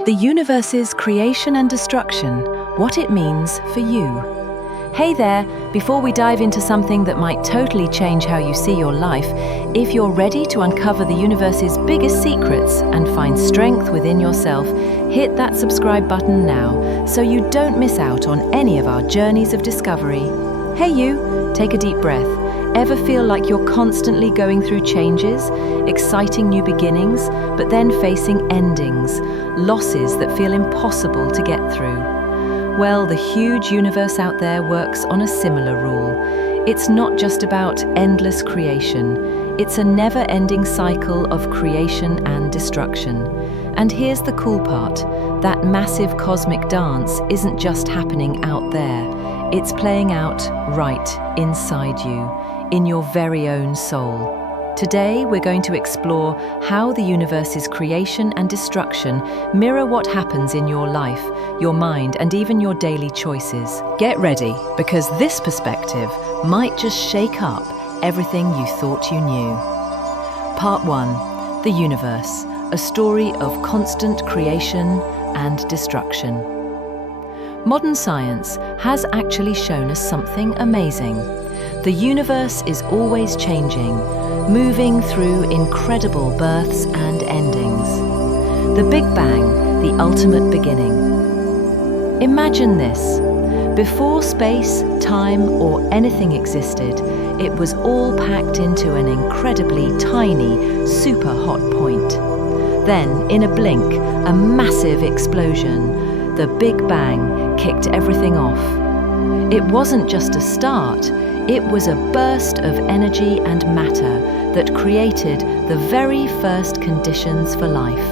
The universe's creation and destruction, what it means for you. Hey there, before we dive into something that might totally change how you see your life, if you're ready to uncover the universe's biggest secrets and find strength within yourself, hit that subscribe button now so you don't miss out on any of our journeys of discovery. Hey you, take a deep breath. Ever feel like you're constantly going through changes, exciting new beginnings, but then facing endings, losses that feel impossible to get through? Well, the huge universe out there works on a similar rule. It's not just about endless creation. It's a never-ending cycle of creation and destruction. And here's the cool part. That massive cosmic dance isn't just happening out there. It's playing out right inside you, in your very own soul. Today, we're going to explore how the universe's creation and destruction mirror what happens in your life, your mind, and even your daily choices. Get ready, because this perspective might just shake up everything you thought you knew. Part 1. The Universe, a story of constant creation and destruction. Modern science has actually shown us something amazing. The universe is always changing, moving through incredible births and endings. The Big Bang, the ultimate beginning. Imagine this. Before space, time, or anything existed, it was all packed into an incredibly tiny, super hot point. Then, in a blink, a massive explosion. The Big Bang kicked everything off. It wasn't just a start. It was a burst of energy and matter that created the very first conditions for life.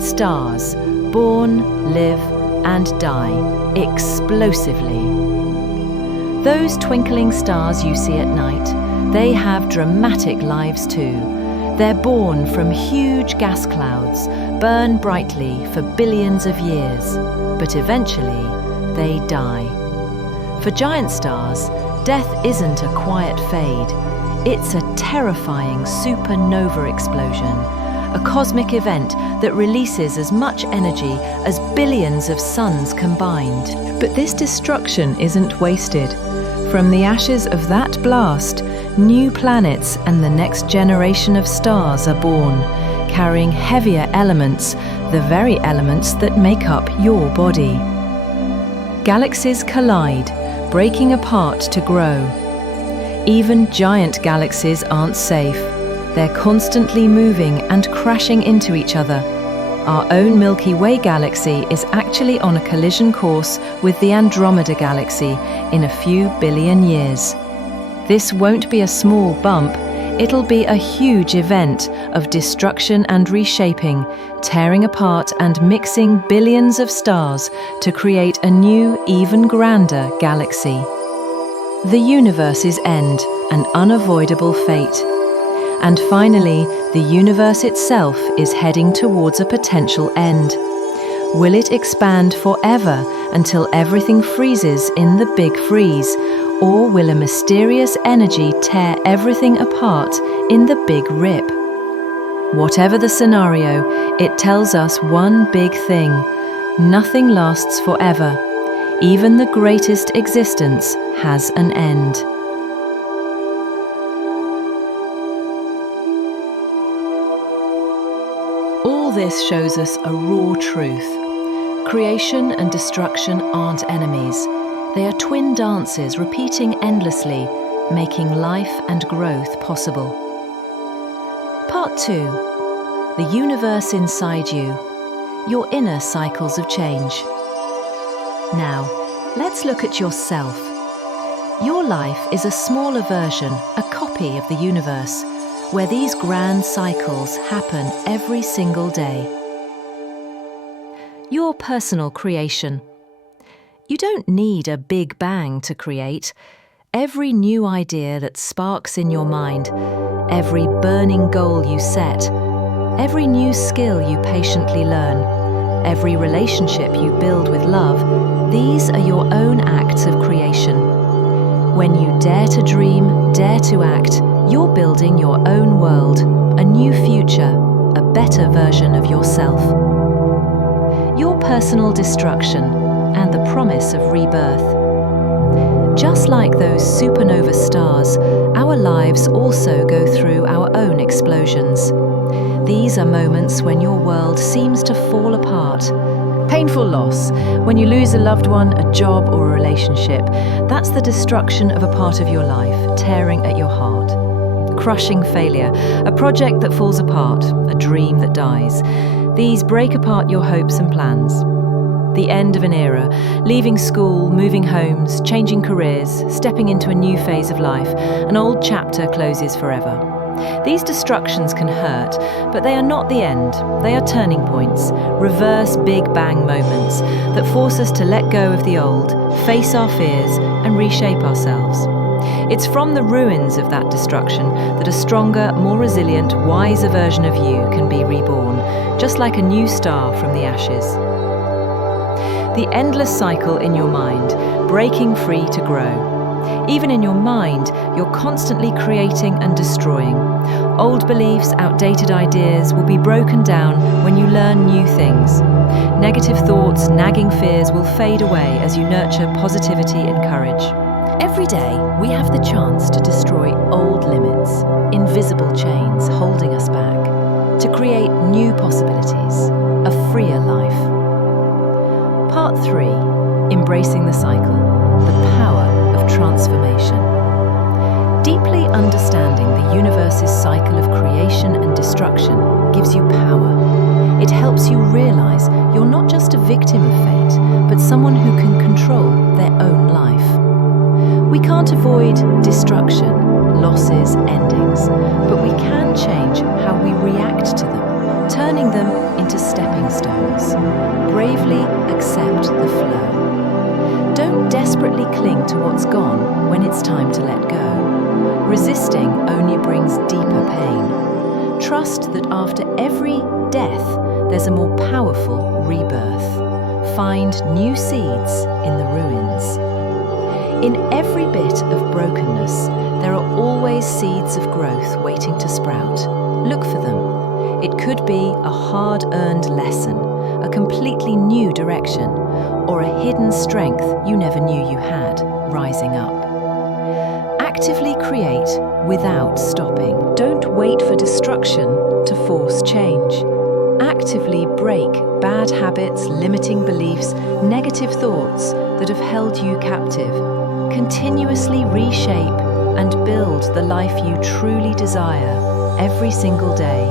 Stars, born, live, and die explosively. Those twinkling stars you see at night, they have dramatic lives too. They're born from huge gas clouds, burn brightly for billions of years, but eventually they die. For giant stars, death isn't a quiet fade. It's a terrifying supernova explosion, a cosmic event that releases as much energy as billions of suns combined. But this destruction isn't wasted. From the ashes of that blast, new planets and the next generation of stars are born, carrying heavier elements, the very elements that make up your body. Galaxies collide, breaking apart to grow. Even giant galaxies aren't safe. They're constantly moving and crashing into each other. Our own Milky Way galaxy is actually on a collision course with the Andromeda galaxy in a few billion years. This won't be a small bump. It'll be a huge event of destruction and reshaping, tearing apart and mixing billions of stars to create a new, even grander galaxy. The universe's end, an unavoidable fate. And finally, the universe itself is heading towards a potential end. Will it expand forever until everything freezes in the Big Freeze? Or will a mysterious energy tear everything apart in the Big Rip? Whatever the scenario, it tells us one big thing. Nothing lasts forever. Even the greatest existence has an end. All this shows us a raw truth. Creation and destruction aren't enemies. They are twin dances repeating endlessly, making life and growth possible. Part 2. The universe inside you. Your inner cycles of change. Now, let's look at yourself. Your life is a smaller version, a copy of the universe, where these grand cycles happen every single day. Your personal creation. You don't need a big bang to create. Every new idea that sparks in your mind, every burning goal you set, every new skill you patiently learn, every relationship you build with love, these are your own acts of creation. When you dare to dream, dare to act, you're building your own world, a new future, a better version of yourself. impersonal destruction, and the promise of rebirth. Just like those supernova stars, our lives also go through our own explosions. These are moments when your world seems to fall apart. Painful loss, when you lose a loved one, a job, or a relationship, that's the destruction of a part of your life, tearing at your heart. Crushing failure, a project that falls apart, a dream that dies. These break apart your hopes and plans. The end of an era, leaving school, moving homes, changing careers, stepping into a new phase of life, an old chapter closes forever. These destructions can hurt, but they are not the end. They are turning points, reverse Big Bang moments that force us to let go of the old, face our fears, and reshape ourselves. It's from the ruins of that destruction that a stronger, more resilient, wiser version of you can be reborn, just like a new star from the ashes. The endless cycle in your mind, breaking free to grow. Even in your mind, you're constantly creating and destroying. Old beliefs, outdated ideas will be broken down when you learn new things. Negative thoughts, nagging fears will fade away as you nurture positivity and courage. Every day, we have the chance to destroy old limits, invisible chains holding us back, to create new possibilities, a freer life. Part 3. Embracing the cycle, the power of transformation. Deeply understanding the universe's cycle of creation and destruction gives you power. It helps you realize you're not just a victim of fate, but someone who can control their own life. We can't avoid destruction, losses, endings, but we can change how we react to them, turning them into stepping stones. Bravely accept the flow. Don't desperately cling to what's gone when it's time to let go. Resisting only brings deeper pain. Trust that after every death, there's a more powerful rebirth. Find new seeds in the ruins. In every bit of brokenness, there are always seeds of growth waiting to sprout. Look for them. It could be a hard-earned lesson, a completely new direction, or a hidden strength you never knew you had, rising up. Actively create without stopping. Don't wait for destruction to force change. Actively break bad habits, limiting beliefs, negative thoughts that have held you captive. Continuously reshape and build the life you truly desire every single day.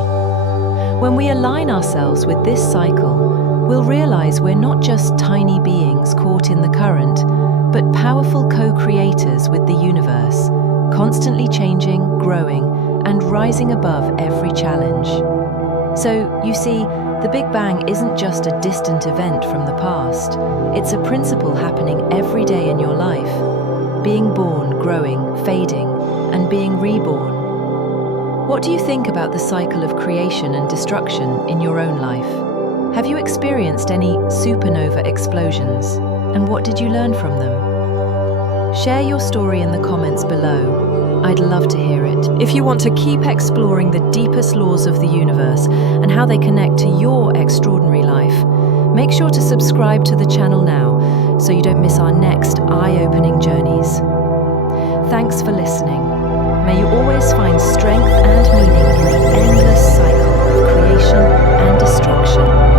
When we align ourselves with this cycle, we'll realize we're not just tiny beings caught in the current, but powerful co-creators with the universe, constantly changing, growing, and rising above every challenge. So, you see, the Big Bang isn't just a distant event from the past. It's a principle happening every day in your life. Being born, growing, fading, and being reborn. What do you think about the cycle of creation and destruction in your own life? Have you experienced any supernova explosions? And what did you learn from them? Share your story in the comments below. I'd love to hear it. If you want to keep exploring the deepest laws of the universe and how they connect to your extraordinary life, make sure to subscribe to the channel now so you don't miss our next eye-opening journeys. Thanks for listening. May you always find strength and meaning in the endless cycle of creation and destruction.